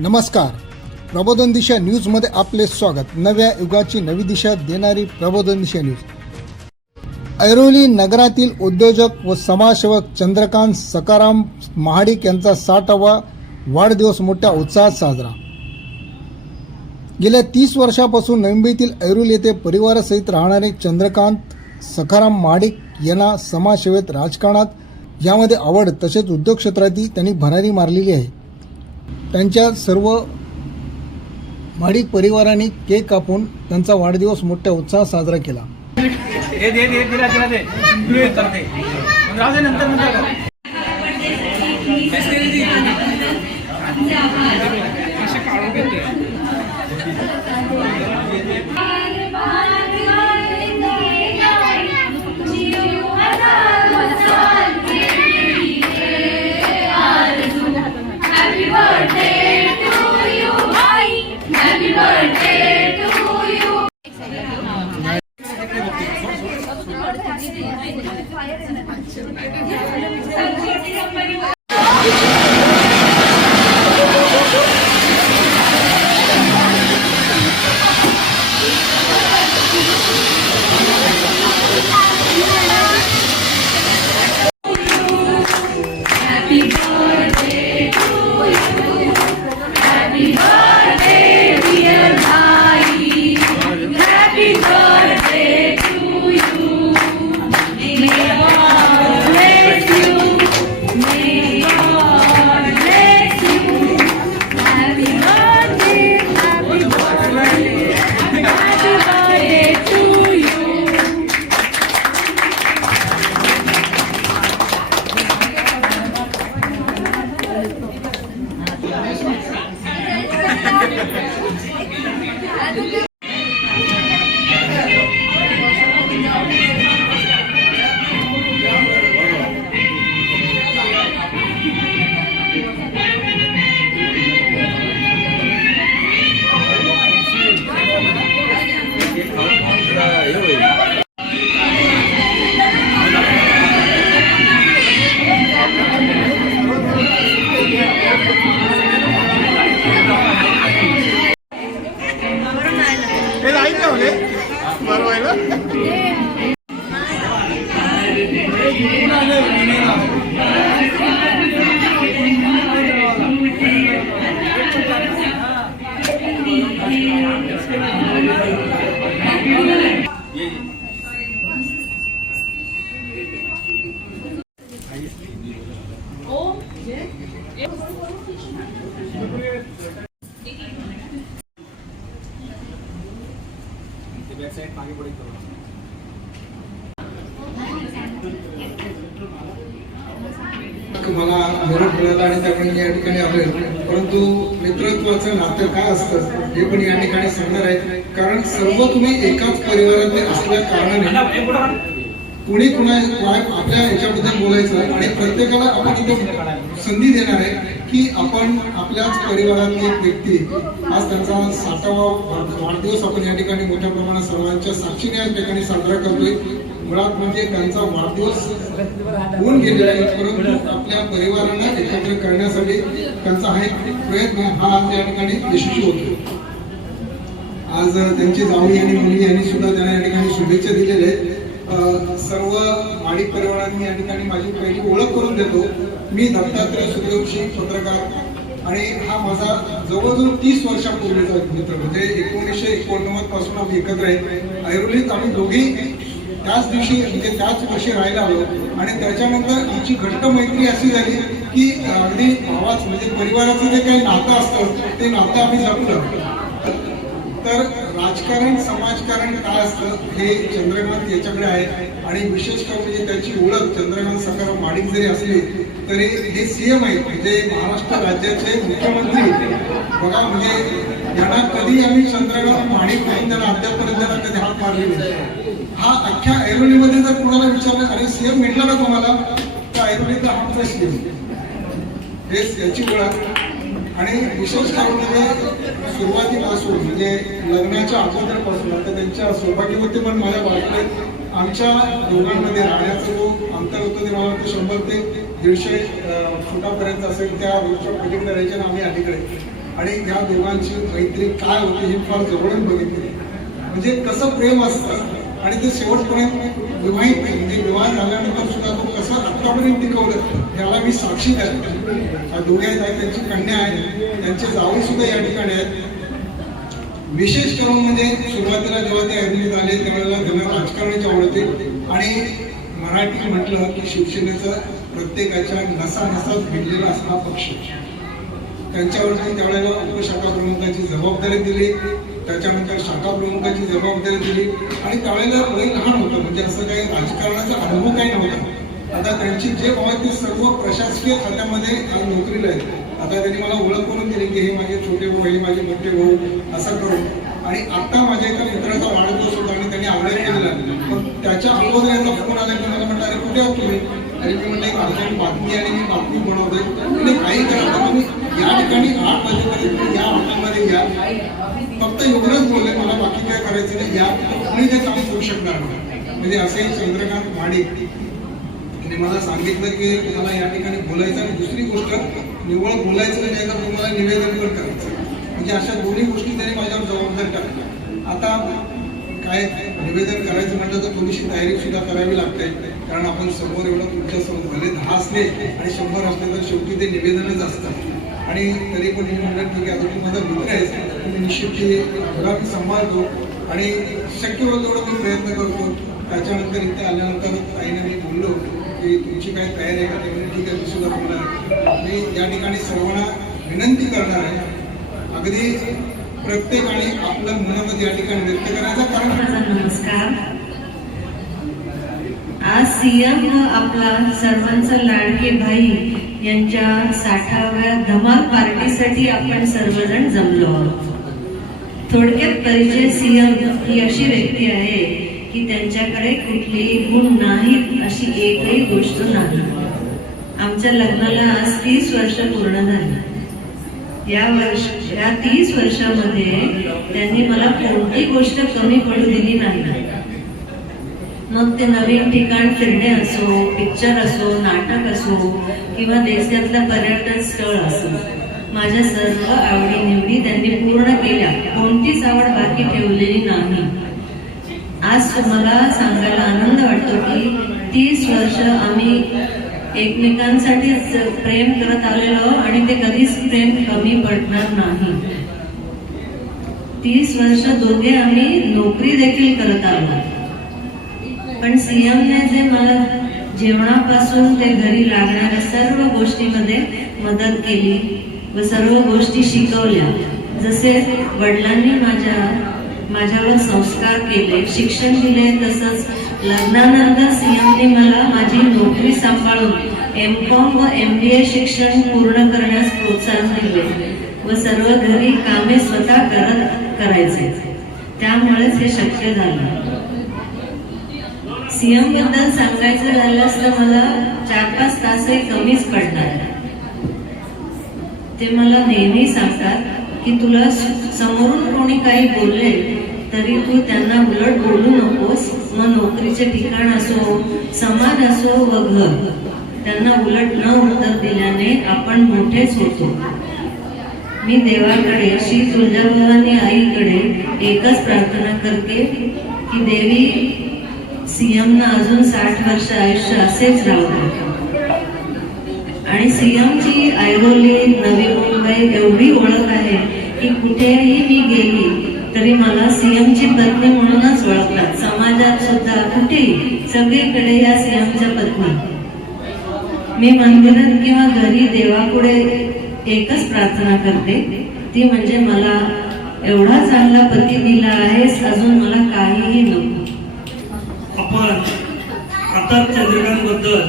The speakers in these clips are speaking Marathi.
नमस्कार. प्रबोधन दिशा न्यूजमध्ये आपले स्वागत. नव्या युगाची नवी दिशा देणारी प्रबोधन दिशा न्यूज ऐरोली नगरातील उद्योजक व समाजसेवक चंद्रकांत सकाराम महाडिक यांचा साठावा वाढदिवस मोठ्या उत्साहात साजरा. गेल्या तीस वर्षापासून नवी मुंबईतील ऐरोली येथे परिवारासहित राहणारे चंद्रकांत सखाराम महाडिक यांना समाजसेवेत राजकारणात यामध्ये आवड तसेच उद्योग क्षेत्रातही त्यांनी भरारी मारलेली आहे. त्यांच्या सर्व महाडिक परिवाराने केक कापून त्यांचा वाढदिवस मोठ्या उत्साहात साजरा केला. मला निरोप मिळाला आणि त्यामुळे मी या ठिकाणी आलोय परंतु मित्रत्वाचं नातं काय असतं हे पण या ठिकाणी सांगणार आहे कारण सर्व तुम्ही एकाच परिवारातले असल्या कारणाने कुणी कुणा कुणा- आपल्या याच्याबद्दल बोलायचं आणि प्रत्येकाला आपण इथे संधी देणार आहे. की आपण आपल्याच परिवारातली एक व्यक्ती आज त्यांचा साठावा वाढदिवस आपण या ठिकाणी मोठ्या प्रमाणात सर्वांच्या साक्षीने या ठिकाणी साजरा करतोय. मुळात म्हणजे त्यांचा वाढदिवस होऊन गेलेला आहे परंतु आपल्या परिवारांना एकत्र करण्यासाठी त्यांचा हा एक प्रयत्न हा आज या ठिकाणी यशस्वी होतो आज त्यांची जावई आणि मुली यांनी सुद्धा त्यांना या ठिकाणी शुभेच्छा दिलेल्या आहेत. सर्व माडी परिवारांनी या ठिकाणी माझी पहिली ओळख करून देतो. मी दत्तात्रय सूर्यवंशी पत्रकार आणि हा माझा जवळजवळ तीस वर्षापूर्वीचा एक मित्र म्हणजे एकोणीसशे एकोणनव्वदपासून आम्ही एकत्र आहे. ऐरोलीत आम्ही दोघी त्याच दिवशी म्हणजे त्याच वर्षी राहायला आलो आणि त्याच्यानंतर आमची घट्ट मैत्री अशी झाली की अगदी भावाच म्हणजे परिवाराचं जे काही नातं असतं ते नातं आम्ही जपलं. तर राजकारण समाजकारण काय असतं हे चंद्रकांत याच्याकडे आहे. आणि विशेष करून म्हणजे त्याची ओळख चंद्रकांत सकाराम माडिक जरी असली तरी हे सीएम आहेत म्हणजे महाराष्ट्र राज्याचे मुख्यमंत्री. बघा म्हणजे यांना कधी आम्ही चंद्रगाव माडिक नाही त्यांना अद्यापर्यंत कधी हात मारले नाही. हा अख्ख्या ऐरोलीमध्ये जर कुणाला विचारलं अरे सीएम म्हटलं ना तुम्हाला? तर ऐरोलीचा हा आमचा सीएम हेच याची ओळख. आणि विशेष कारण म्हणजे सुरुवातीपासून म्हणजे लग्नाच्या अगोदरपासून आता त्यांच्या सौभाग्यवती पण माझ्या बाजूने आमच्या दोघांमध्ये राहण्याचं जो अंतर होतं ते मला वाटतं शंभर ते दीडशे फुटापर्यंत असेल त्या रोजच्या पलीकडे राहायचे ना आम्ही अलीकडे. आणि या दोघांची मैत्री काय होती हे फार जवळून बघितली म्हणजे कसं प्रेम असतं आणि ते शेवटपर्यंत विवाहित म्हणजे विवाह झाल्यानंतर सुद्धा तो कसं आत्तापर्यंत टिकवलं याला मी साक्षी द्या त्या दोघे आहेत त्यांची कन्या आहे त्यांचे जावई सुद्धा या ठिकाणी आहेत. विशेष करून म्हणजे सुरुवातीला जेव्हा ते ऍडमिट झाले त्यावेळेला त्यांना राजकारणाची आवड होती. आणि मराठी म्हटलं की शिवसेनेचा प्रत्येकाच्या नसा नसात भिडलेला असणारा पक्ष. त्यांच्यावरती त्यावेळेला उपशाखा प्रमुखाची जबाबदारी दिली. त्याच्यानंतर शाखा प्रमुखाची जबाबदारी दिली. आणि त्यावेळेला वय लहान होतं म्हणजे असं काही राजकारणाचा अनुभव काही नव्हता. आता त्यांची जे भाव ते सर्व प्रशासकीय खात्यामध्ये नोकरीला आहेत. आता त्यांनी मला ओळख करून दिली की हे माझे छोटे भाऊ हे माझे मोठे भाऊ असं करून. आणि आता माझ्या एका मित्राचा वाढदिवस होता आणि त्यांनी आग्रह केलेला पण त्याच्या अगोदर याचा फोन आला की मला म्हटलं अरे कुठे आहोत तुम्ही? आणि मी म्हटलं एक अर्जंट बातमी आणि मी बातमी बनवतोय. म्हणजे काही करा तुम्ही या ठिकाणी आठ वाजेपर्यंत या हॉटेलमध्ये या. फक्त एवढंच बोलले मला बाकी काय करायचं नाही. या कोणी ते काम करू शकणार नाही. म्हणजे असे चंद्रकांत माडिक त्यांनी मला सांगितलं की तुम्हाला या ठिकाणी बोलायचं आणि दुसरी गोष्ट निव्वळ बोलायचं नाही तर तुम्हाला निवेदन पण करायचं म्हणजे अशा दोन्ही गोष्टी त्यांनी माझ्यावर जबाबदार टाकल्या. आता काय निवेदन करायचं म्हटलं तर थोडीशी तयारी सुद्धा करावी लागते. कारण आपण समोर एवढं तुमच्यासमोर भले दहा असले आणि शंभर असले तर शेवटी ते निवेदनच असतं. आणि तरी पण मी म्हणलं ठीक आहे अजून माझा मित्र आहेस मी निश्चित ती थोडा मी सांभाळतो आणि शक्य होईल तेवढं मी प्रयत्न करतो. त्याच्यानंतर इथे आल्यानंतर ताईने मी बोललो की तुमची काही तयारी आहे का? ते म्हणजे ठीक आहे मी सुद्धा बोलणार मी या ठिकाणी सर्वांना विनंती करणार आहे अगदी प्रत्येकाने आपलं मनामध्ये या ठिकाणी व्यक्त करायचं कारण नमस्कार. आज सीएम व आपला सर्वांचा लाडके भाई यांच्या साठाव्या धमाल पार्टीसाठी आपण सर्वजण जमलो आहोत. थोडक्यात परिचय सीएम ही अशी व्यक्ती आहे की त्यांच्याकडे कुठलेही गुण नाहीत अशी एकही गोष्ट नाही. आमच्या लग्नाला आज तीस वर्ष पूर्ण झाली. या वर्ष या तीस वर्षामध्ये त्यांनी मला कोणती गोष्ट कमी पडू दिली नाही. मग ते नवीन ठिकाण फिरणे असो पिक्चर असो नाटक असो किंवा देशातलं पर्यटन स्थळ असो माझ्या सर्व आवडीनिवडी त्यांनी पूर्ण केल्या. कोणतीच आवड बाकी ठेवलेली नाही. आज तुम्हाला सांगायला आनंद वाटतो की तीस वर्ष आम्ही एकमेकांसाठीच प्रेम करत आलेलो आणि ते कधीच प्रेम कमी पडणार नाही. तीस वर्ष दोघे आम्ही नोकरी देखील करत आलो पण सीएमने जे मला जेवणापासून ते घरी लागणाऱ्या सर्व गोष्टीमध्ये मदत केली व सर्व गोष्टी शिकवल्या. जसे वडिलांनी माझ्या माझ्यावर संस्कार केले शिक्षण दिले तसंच लग्नानंतर सीएमने मला माझी नोकरी सांभाळून एम कॉम व एम बी ए शिक्षण पूर्ण करण्यास प्रोत्साहन दिले व सर्व घरी कामे स्वतः करत करायचे. त्यामुळेच हे शक्य झालं. सीएमबद्दल सांगायचं झाल्यास तर मला चार पाच तासही कमीच पडणार. ते मला नेहमी सांगतात की तुला समोरून कोणी काही बोलले तरी तू त्यांना उलट बोलू नकोस. मग नोकरीचे ठिकाण असो समाज असो व घर त्यांना उलट न उत्तर दिल्याने आपण मोठेच होतो. मी देवाकडे श्री तुळजाभवानी आईकडे एकच प्रार्थना करते की देवी सीएमना अजून साठ वर्ष आयुष्य असेच राहू दे आणि सीएमची ऐरोली नवी मुंबई एवढी ओळख आहे की कुठेही मी गेली तरी मला सीएमची पत्नी म्हणूनच ओळखतात. समाजात सुद्धा कुठे सगळीकडे या सीएमच्या पत्नी. मी मंदिरात किंवा घरी देवापुढे एकच प्रार्थना करते. ती म्हणजे मला एवढा चांगला पती दिला आहेस अजून मला काहीही नको. आपण आता चंद्रकांत बद्दल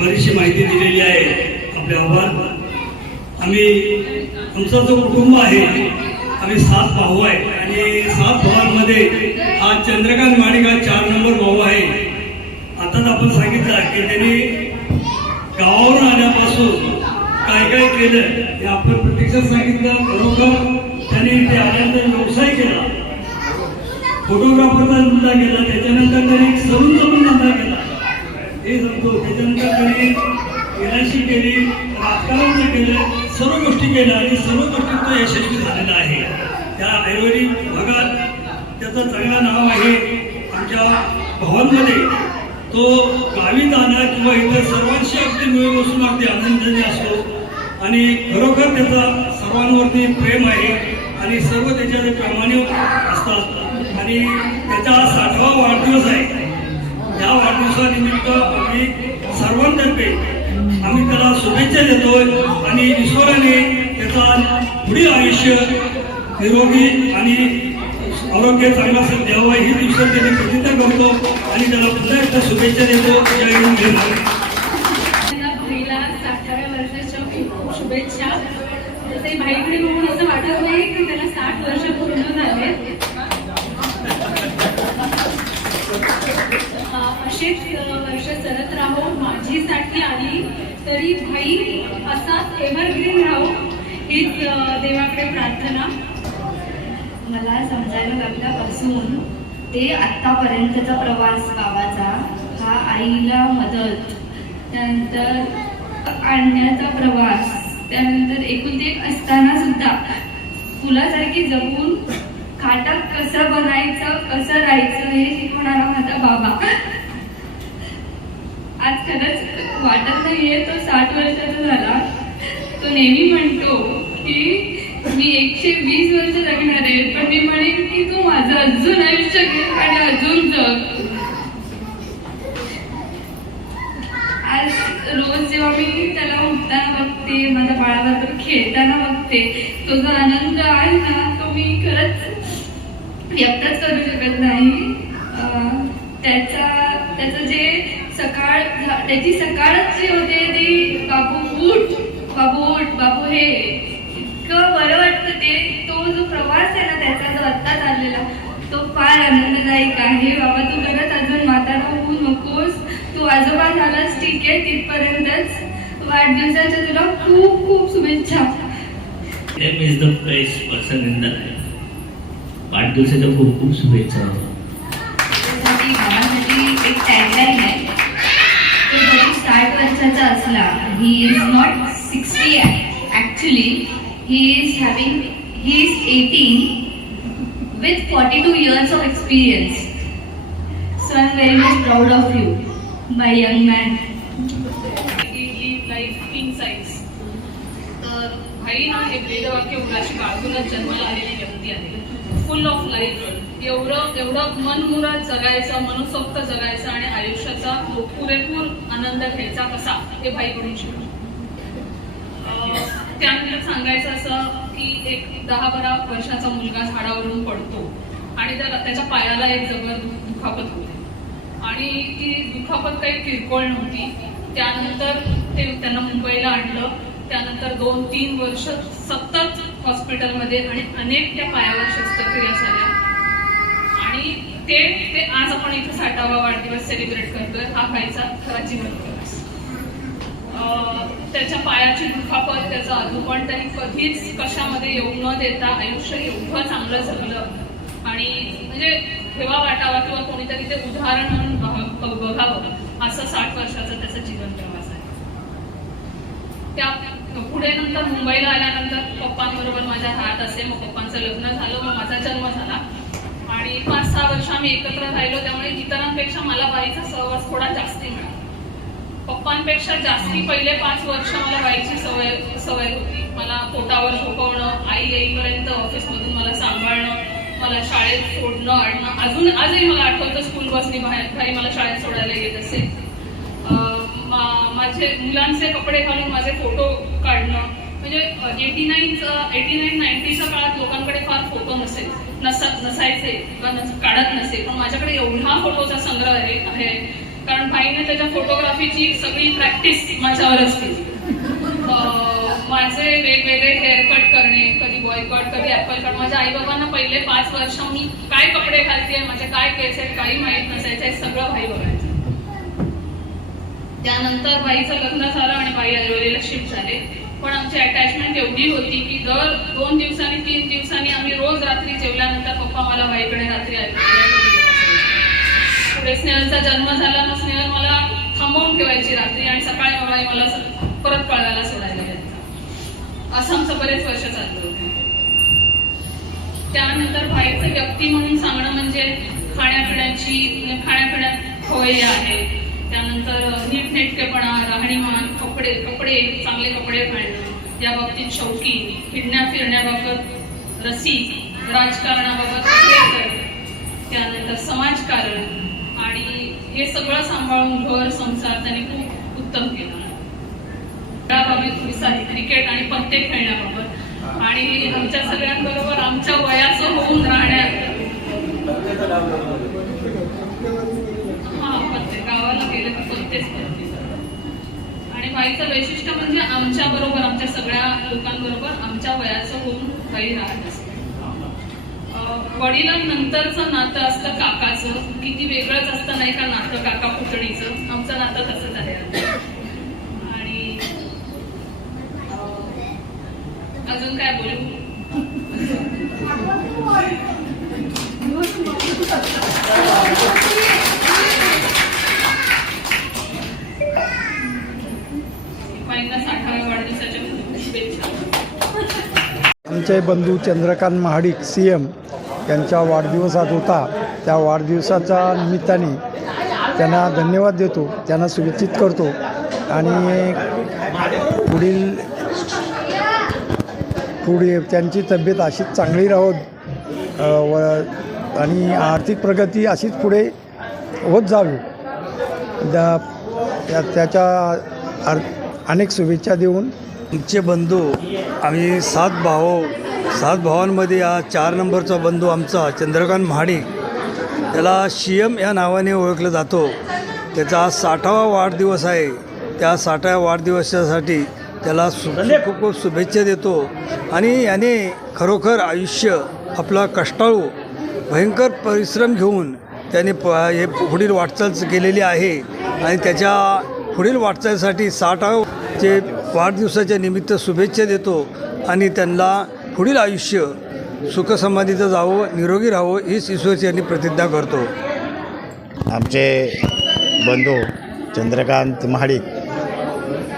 बरीचशी माहिती दिलेली आहे. आपले आभार. आम्ही आमचा जो कुटुंब आहे आम्ही सात भाऊ आहे. आणि सात भावांमध्ये हा चंद्रकांत माणिका हा चार नंबर भाऊ आहे. आताच आपण सांगितलं की त्यांनी गावावरून आल्यापासून काय काय केलं हे आपण प्रत्यक्षात सांगितलं. बरोबर त्यांनी ते आल्यानंतर व्यवसाय केला. फोटोग्राफरचा धंदा केला. त्याच्यानंतर त्याने एक पण धंदा केला. हे सांगतो त्याच्यानंतर त्यांनी एलआयसी केली राजकारण केलं सर्व गोष्टी केल्या आणि सर्व गोष्टी तो यशस्वी झालेला आहे. त्या आयुर्वेदिक भागात त्याचं चांगलं नाव आहे आमच्या भावांमध्ये तो गावी जाणार किंवा इतर सर्वांशी अगदी मिळून बसून अगदी आनंदाने असतो. आणि खरोखर त्याचा सर्वांवरती प्रेम आहे आणि सर्व त्याच्या प्रेमाने असतात आणि त्याचा हा साठावा वाढदिवस आहे. या वाढदिवसानिमित्त आम्ही सर्वांतर्फे आम्ही त्याला शुभेच्छा देतोय आणि ईश्वराने त्याचा पुढील आयुष्य निरोगी आणि आरोग्य चांगलं असं द्यावं हीच ईश्वर त्याने प्रतिज्ञा करतो आणि त्याला पुन्हा एकदा शुभेच्छा देतो. शुभेच्छा. तसे भाईकडे बघून असं वाटत नाही की त्याला साठ वर्ष पूर्ण झाले. अशीच वर्ष सरत राहो. माझी साठी आली तरी भाई असाच एव्हरग्रीन राहो. हीच देवाकडे प्रार्थना. मला समजायला लागल्यापासून ते आत्तापर्यंतचा प्रवास बाबाचा हा आईला मदत त्यानंतर आणण्याचा प्रवास त्यानंतर एकूण एक असताना सुद्धा फुलासारखी जगून खाटात कसं बनायचं कसं राहायचं हे शिकवणारा माझा बाबा. आज खरंच वाटत नाहीये तो साठ वर्षाचा झाला. तो नेहमी म्हणतो की मी एकशे वीस वर्ष जगणार आहे पण मी म्हणेन की तू माझं अजून आयुष्य घे आणि अजून जग. आज रोज जेव्हा मी त्याला उठताना बघते माझ्या बाळाबरोबर खेळताना बघते तो जो आनंद आहे ना तो मी खरंच व्यक्तच करू शकत नाही. अं, त्याचा त्याचं जे सकाळ त्याची सकाळच जी होते ती बाबू उठ बाबू उठ बाबू हे इतकं बरं वाटतं ते तो जो प्रवास आहे ना त्याचा जो आत्ता चाललेला तो फार आनंददायक आहे. बाबा तू खरंच अजून म्हातारा होऊ नकोस. तू आजोबा झालास ठीक आहे तिथपर्यंतच. वाढदिवसाच्या तुला खूप खूप शुभेच्छा. M is the best person in the life वाढदिवसाच्या खूप खूप शुभेच्छा. गावासाठी एक टॅगलाईन आहे. तो जरी साठ वर्षाचा असला ही is not sixty actually he is having he is eighteen with forty two years of So I'm very much proud of you, of you man. Young life size तर भाई ना हे वेदवाक्य उराशी बाळगूनच जन्माला आलेली व्यक्ती आहे. फुल ऑफ लाईफ एवढं एवढं मनमुरात जगायचं मनसोक्त जगायचं आणि आयुष्याचा पुरेपूर आनंद घ्यायचा कसा हे भाईकडून शिकलो त्यानंतर सांगायचं असं की एक दहा बारा वर्षाचा मुलगा झाडावरून पडतो आणि त्याच्या पायाला एक जबर दुखापत होते. आणि ती दुखापत काही किरकोळ नव्हती. त्यानंतर ते त्यांना मुंबईला आणलं. त्यानंतर दोन तीन वर्ष सतत हॉस्पिटलमध्ये आणि अनेक त्या पायावर शस्त्रक्रिया झाल्या. आणि ते ते आज आपण इथे साठावा वाढदिवस सेलिब्रेट करतोय. हा व्हायचा खरा जीवन त्याच्या पायाची दुखापत त्याचं अधूपण त्यांनी कधीच कशामध्ये येऊ न देता आयुष्य एवढं चांगलं जगलं. आणि म्हणजे ठेवा वाटावा किंवा कोणीतरी ते उदाहरण म्हणून बघावं. असं साठ वर्षाचा त्याचा जीवन प्रवास आहे. त्या पुढे नंतर मुंबईला आल्यानंतर पप्पांबरोबर माझ्या हात असे मग पप्पांचं लग्न झालं मग माझा जन्म झाला. आणि पाच सहा वर्ष आम्ही एकत्र राहिलो त्यामुळे इतरांपेक्षा मला बाईचा सहवास थोडा जास्ती मिळाला. पप्पांपेक्षा जास्ती पहिले पाच वर्ष मला व्हायची सवय सवय होती. मला पोटावर झोपवणं आई येईपर्यंत ऑफिसमधून मला सांभाळणं मला शाळेत सोडणं आणणं अजून आजही मला आठवतं स्कूल बसनी बाहेर भाई मला शाळेत सोडायला येत असे. माझे मुलांचे कपडे घालून माझे फोटो काढणं. म्हणजे एटी नाईन एटी नाईन नाईन्टीच्या काळात लोकांकडे फार फोटो नसेल नसा नसायचे किंवा नस- काढत नसेल पण माझ्याकडे एवढा फोटोचा संग्रह आहे. कारण भाईने त्याच्या फोटोग्राफीची सगळी प्रॅक्टिस माझ्यावर असते. माझे वेगवेगळे हेअरकट करणे कधी बॉयकट कधी ऍपल कट. माझ्या आई बाबांना पहिले पाच वर्ष मी काय कपडे घालते माझे काय केस आहेत काही माहीत नसायचं सगळं भाई बघायचं. त्यानंतर भाईचं लग्न झालं आणि भाई आयुर्वेदीला शिफ्ट झाले. पण आमची अटॅचमेंट एवढी होती की दर दोन दिवसांनी तीन दिवसांनी आम्ही रोज रात्री जेवल्यानंतर पप्पा मला भाईकडे रात्री आयुर्वेदाकडे घेऊन असायचे. स्नेहलचा जन्म झाला मग स्नेहल मला थांबवून ठेवायची रात्री आणि सकाळी मग मला परत कळवायला सोडायला जायचं असं आमचं बरेच वर्ष चाललं होतं त्यानंतर बाहेरचं व्यक्ती म्हणून सांगणं म्हणजे खाण्यापिण्याची खाण्यापिण्यात खोय आहे त्यानंतर नीटनेटकेपणा राहणीमान कपडे कपडे चांगले कपडे घालणं या बाबतीत शौकी फिरण्या फिरण्याबाबत रसिक राजकारणाबाबत त्यानंतर समाजकारण हे सगळं सांभाळून घर संसार त्यांनी खूप उत्तम केला. खेळाबाबत थोडी सारी क्रिकेट आणि पत्ते खेळण्याबाबत. आणि आमच्या सगळ्यांबरोबर आमच्या वयाचं होऊन राहण्यात. हा पत्ते. गावाला गेलं की पत्तेच पत्ते. आणि बाईचं वैशिष्ट्य म्हणजे आमच्या बरोबर आमच्या सगळ्या लोकांबरोबर आमच्या वयाचं होऊन बाई राहत असते वडिलांनंतरचं नातं असतं काकाचं. किती वेगळंच असतं नाही का नातं काका पुतणीचं. आमचं नातं तसंच आहे. आणि अजून काय बोलू? बाईंना साठाव्या वाढदिवसाच्या आमचे बंधू चंद्रकांत महाडिक सी एम यांच्या वाढदिवस आज होता. त्या वाढदिवसाच्या निमित्ताने त्यांना धन्यवाद देतो त्यांना शुभेच्छित करतो आणि पुढील पुढे त्यांची तब्येत अशीच चांगली राहोत व आणि आर्थिक प्रगती अशीच पुढे होत जावी. त्या त्याच्या आर अनेक शुभेच्छा देऊन. आमचे बंधू आम्ही सात भाऊ सात भावांमध्ये हा चार नंबरचा बंधू आमचा चंद्रकांत महाडिक त्याला शी एम या नावाने ओळखलं जातो. त्याचा आज साठावा वाढदिवस आहे. त्या साठाव्या वाढदिवसासाठी त्याला सु खूप खूप शुभेच्छा देतो. आणि याने खरोखर आयुष्य आपला कष्टाळू भयंकर परिश्रम घेऊन त्याने प हे पुढील वाटचाल केलेली आहे. आणि त्याच्या पुढील वाटचालीसाठी साठाचे वाढदिवसाच्या निमित्त शुभेच्छा देतो आणि त्यांना पुढील आयुष्य सुखसमाधीचं जावं निरोगी राहावं हीच ईश्वरची यांनी प्रतिज्ञा करतो. आमचे बंधू चंद्रकांत महाडिक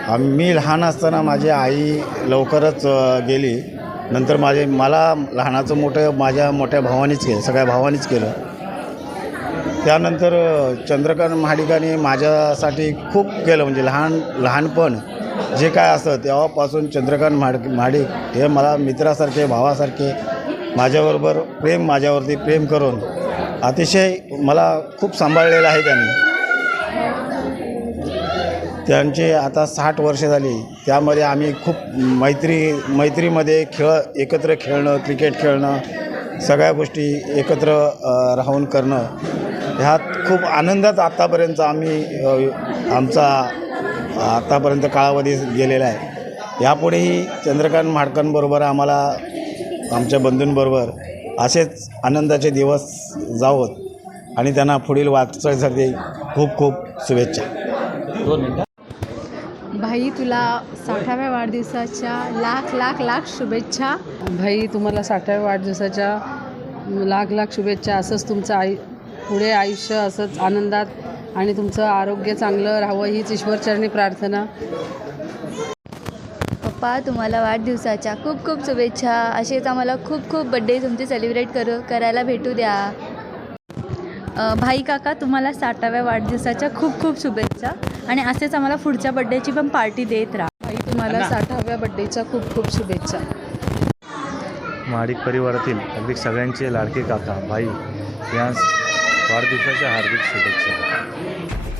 आम्ही लहान असताना माझी आई लवकरच गेली. नंतर माझे मला लहानाचं मोठं माझ्या मोठ्या भावानेच केलं सगळ्या भावानीच केलं. त्यानंतर चंद्रकांत महाडिकाने माझ्यासाठी खूप केलं म्हणजे लहान लहानपण जे काय असतं तेव्हापासून चंद्रकांत माड महाडिक हे मला मित्रासारखे भावासारखे माझ्याबरोबर प्रेम माझ्यावरती प्रेम करून अतिशय मला खूप सांभाळलेलं आहे त्यांनी. त्यांचे आता साठ वर्ष झाली. त्यामध्ये आम्ही खूप मैत्री मैत्रीमध्ये खेळ एकत्र खेळणं क्रिकेट खेळणं सगळ्या गोष्टी एकत्र राहून करणं ह्यात खूप आनंदात आत्तापर्यंत आम्ही आमचा आत्तापर्यंत काळावधी गेलेला आहे. यापुढेही चंद्रकांत महाडकांबरोबर आम्हाला आमच्या बंधूंबरोबर असेच आनंदाचे दिवस जावोत आणि त्यांना पुढील वाटचालीसाठी खूप खूप शुभेच्छा. भाई तुला साठाव्या वाढदिवसाच्या लाख लाख लाख शुभेच्छा. भाई तुम्हाला साठाव्या वाढदिवसाच्या लाख लाख शुभेच्छा. असंच तुमचं आई पुढे आयुष्य असंच आनंदात आणि तुमचं आरोग्य चांगलं राहावं हीच ईश्वरचरणी प्रार्थना. पप्पा तुम्हाला वाढदिवसाच्या खूप खूप शुभेच्छा. असेच आम्हाला खूप खूप बड्डे तुमचे सेलिब्रेट करू करायला भेटू द्या. भाई काका तुम्हाला साठाव्या वाढदिवसाच्या खूप खूप शुभेच्छा. आणि असेच आम्हाला पुढच्या बड्डेची पण पार्टी देत राहा. भाई तुम्हाला साठाव्या बड्डेच्या खूप खूप शुभेच्छा. महाडिक परिवारातील अगदी सगळ्यांचे लाडके काका भाई यांस वाढदिवसाच्या हार्दिक शुभेच्छा.